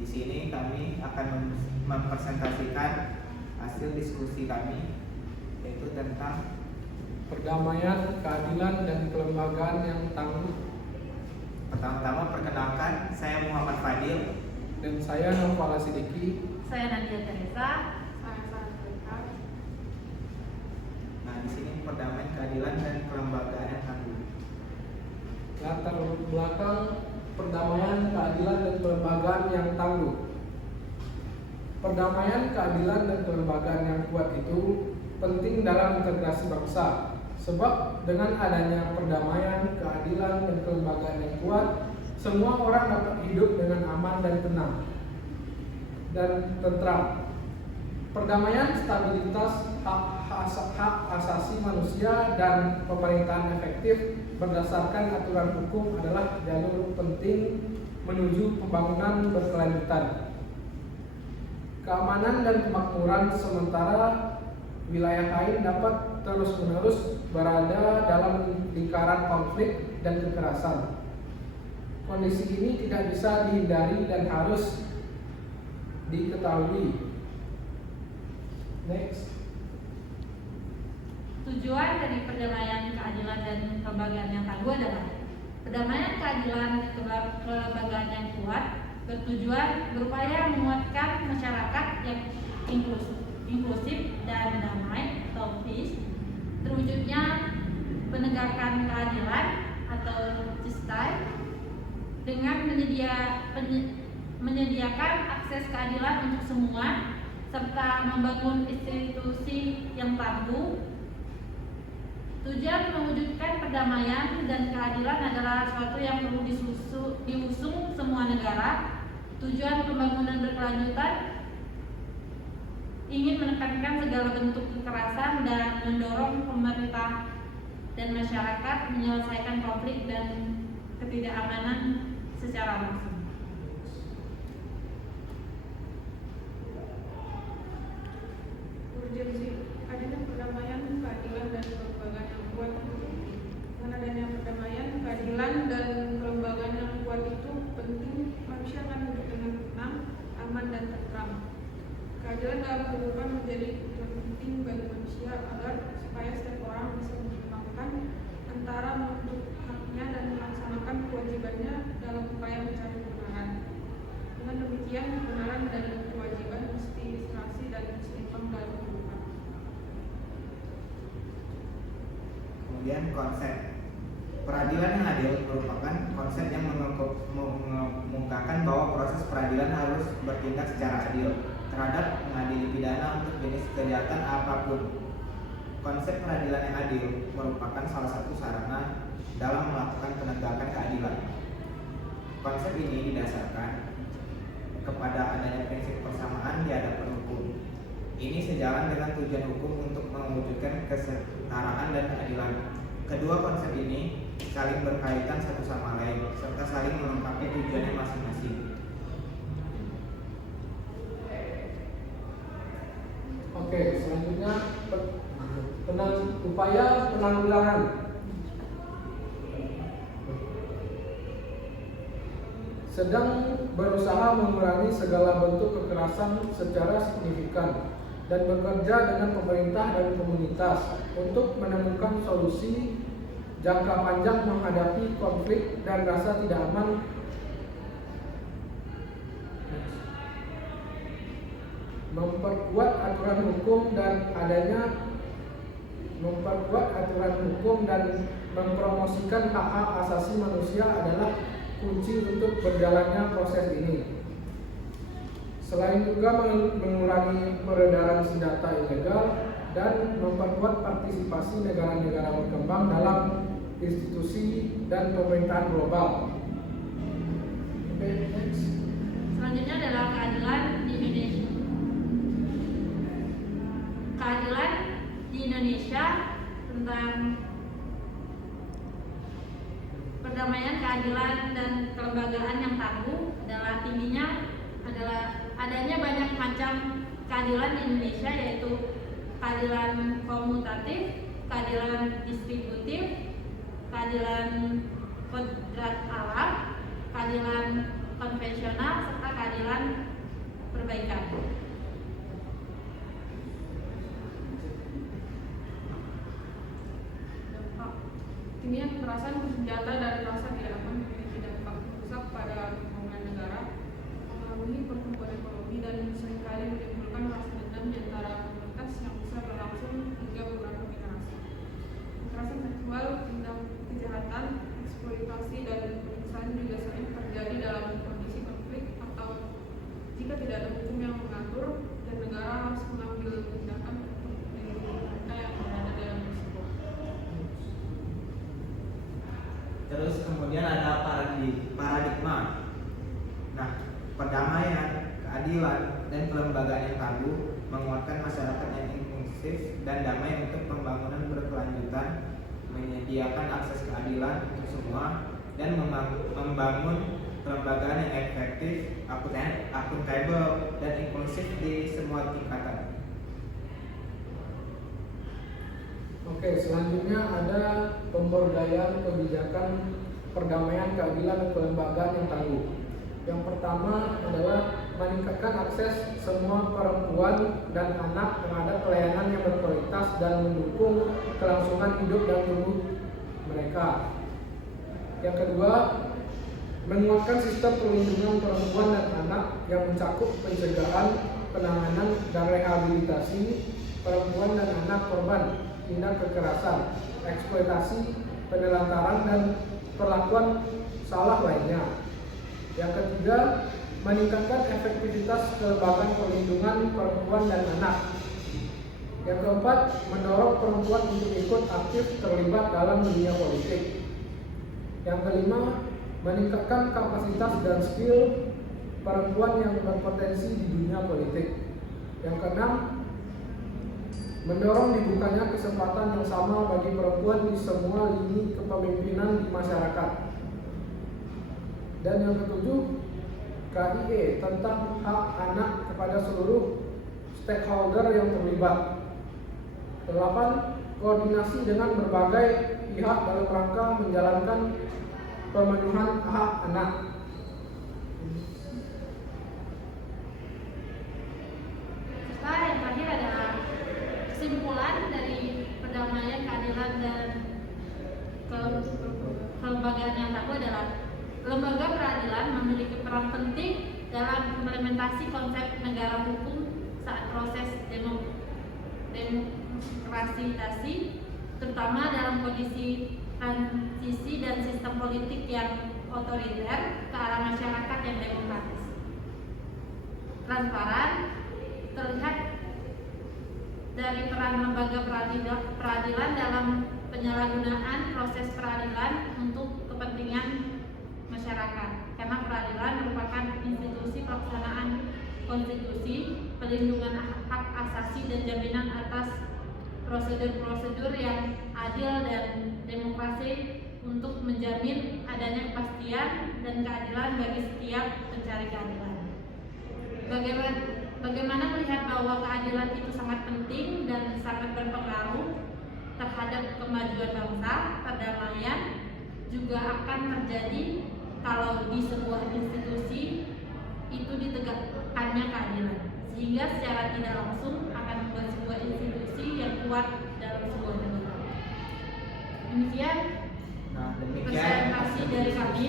Di sini kami akan mempresentasikan hasil diskusi kami, yaitu tentang perdamaian, keadilan, dan kelembagaan yang tangguh. Pertama-tama perkenalkan, saya Muhammad Fadil. Dan saya Nova Sidiki. Saya Nadia Teresa. Saya Sarah Teresa. Nah, di sini perdamaian, keadilan, dan kelembagaan yang tangguh. Latar belakang perdamaian, keadilan, dan kelembagaan yang tangguh. Perdamaian, keadilan, dan kelembagaan yang kuat itu penting dalam integrasi bangsa. Sebab dengan adanya perdamaian, keadilan, dan kelembagaan yang kuat, semua orang dapat hidup dengan aman dan tenang dan tentram. Perdamaian, stabilitas, hak asasi manusia, dan pemerintahan efektif berdasarkan aturan hukum adalah jalur penting menuju pembangunan berkelanjutan. Keamanan dan kemakmuran sementara wilayah lain dapat terus-menerus berada dalam lingkaran konflik dan kekerasan. Kondisi ini tidak bisa dihindari dan harus diketahui. Next. Tujuan dari perdamaian, keadilan, dan kelembagaan yang tangguh adalah perdamaian, keadilan, dan kelembagaan yang kuat bertujuan berupaya menguatkan masyarakat yang inklusif dan damai atau peace, terwujudnya penegakan keadilan atau justice dengan menyediakan akses keadilan untuk semua serta membangun institusi yang tangguh. Tujuan mewujudkan perdamaian dan keadilan adalah sesuatu yang perlu diusung semua negara. Tujuan pembangunan berkelanjutan ingin menekankan segala bentuk kekerasan dan mendorong pemerintah dan masyarakat menyelesaikan konflik dan ketidakamanan secara langsung. Urgensi adanya perdamaian, keadilan, dan kelembagaan yang kuat. Dengan adanya perdamaian, keadilan, dan kelembagaan yang kuat itu penting manusia akan hidup dengan tenang, aman, dan tentram. Keadilan dalam kehidupan menjadi penting bagi manusia agar supaya setiap orang bisa mempertimbangkan antara menuntut haknya dan melaksanakan kewajibannya dalam upaya mencari kebenaran. Dengan demikian, kebenaran dan kewajiban mesti serasi dan seimbang dalam kehidupan. Kemudian konsep peradilan yang adil merupakan konsep yang mengungkapkan bahwa proses peradilan harus bertindak secara adil terhadap mengadili pidana untuk jenis kejahatan apapun. Konsep peradilan yang adil merupakan salah satu sarana dalam melakukan penegakan keadilan. Konsep ini didasarkan kepada adanya prinsip persamaan di hadapan hukum. Ini sejalan dengan tujuan hukum untuk mewujudkan kesetaraan dan keadilan. Kedua konsep ini saling berkaitan satu sama lain serta saling melengkapi tujuannya masing-masing. Oke, selanjutnya upaya penanggulangan. Sedang berusaha mengurangi segala bentuk kekerasan secara signifikan dan bekerja dengan pemerintah dan komunitas untuk menemukan solusi jangka panjang menghadapi konflik dan rasa tidak aman. Memperkuat aturan hukum dan mempromosikan hak-hak asasi manusia adalah kunci untuk berjalannya proses ini. Selain juga mengurangi peredaran senjata ilegal dan memperkuat partisipasi negara-negara berkembang dalam institusi dan pemerintahan global. Oke, next. Selanjutnya adalah keadilan di Indonesia. Keadilan di Indonesia tentang perdamaian, keadilan, dan kelembagaan yang tangguh adalah adanya banyak macam keadilan di Indonesia, yaitu keadilan komutatif, keadilan distributif, keadilan kodrat alam, keadilan konvensional, serta keadilan keadilan perbaikan. Dampak tingginya kekerasan bersenjata dan rasa tidak aman memiliki dampak merusak pada pembangunan negara, mempengaruhi pertumbuhan ekonomi, dan seringkali menimbulkan rasa dendam di antara komunitas yang bisa berlangsung hingga beberapa generasi. Kekerasan seksual, tindak kejahatan, eksploitasi, dan penyiksaan juga sering terjadi dalam kondisi konflik atau jika tidak ada hukum yang mengatur dan negara harus mengambil tindakan untuk melindungi mereka yang berada dalam risiko. Terus kemudian ada paradigma. Nah, perdamaian, keadilan, dan kelembagaan yang tangguh menguatkan masyarakat yang inklusif dan damai untuk pembangunan berkelanjutan, menyediakan akses keadilan untuk semua, dan membangun kelembagaan yang efektif, akuntabel, dan inklusif di semua tingkatan. Oke, selanjutnya ada pemberdayaan kebijakan perdamaian, keadilan, dan kelembagaan yang tangguh. Yang pertama adalah meningkatkan akses semua perempuan dan anak terhadap pelayanan yang berkualitas dan mendukung kelangsungan hidup dan tumbuh mereka. Yang kedua, menguatkan sistem perlindungan perempuan dan anak yang mencakup pencegahan, penanganan, dan rehabilitasi perempuan dan anak korban tindak kekerasan, eksploitasi, penelantaran, dan perlakuan salah lainnya. Yang ketiga, meningkatkan efektivitas kelembagaan perlindungan perempuan dan anak. Yang keempat, mendorong perempuan untuk ikut aktif terlibat dalam dunia politik. Yang kelima, meningkatkan kapasitas dan skill perempuan yang berpotensi di dunia politik. Yang keenam, mendorong dibukanya kesempatan yang sama bagi perempuan di semua lini kepemimpinan di masyarakat. Dan yang ketujuh, KIE tentang hak anak kepada seluruh stakeholder yang terlibat. 8. Koordinasi dengan berbagai pihak dalam rangka menjalankan pemenuhan hak anak. Setelah yang terakhir adalah kesimpulan dari perdamaian, keadilan, dan kelembagaan yang tangguh adalah lembaga peradilan memiliki peran penting dalam implementasi konsep negara hukum saat proses demokratisasi, terutama dalam kondisi transisi dan sistem politik yang otoriter ke arah masyarakat yang demokratis. Transparan terlihat dari peran lembaga peradilan dalam penyalahgunaan proses peradilan untuk kepentingan masyarakat, karena peradilan merupakan institusi pelaksanaan konstitusi, pelindungan hak asasi, dan jaminan atas prosedur-prosedur yang adil dan demokrasi untuk menjamin adanya kepastian dan keadilan bagi setiap pencari keadilan. Bagaimana melihat bahwa keadilan itu sangat penting dan sangat berpengaruh terhadap kemajuan bangsa, perdamaian juga akan terjadi kalau di sebuah institusi itu ditegakkannya keadilan, sehingga secara tidak langsung akan membuat sebuah institusi yang kuat dalam sebuah negara. Demikian Nah, demikian presentasi dari kami.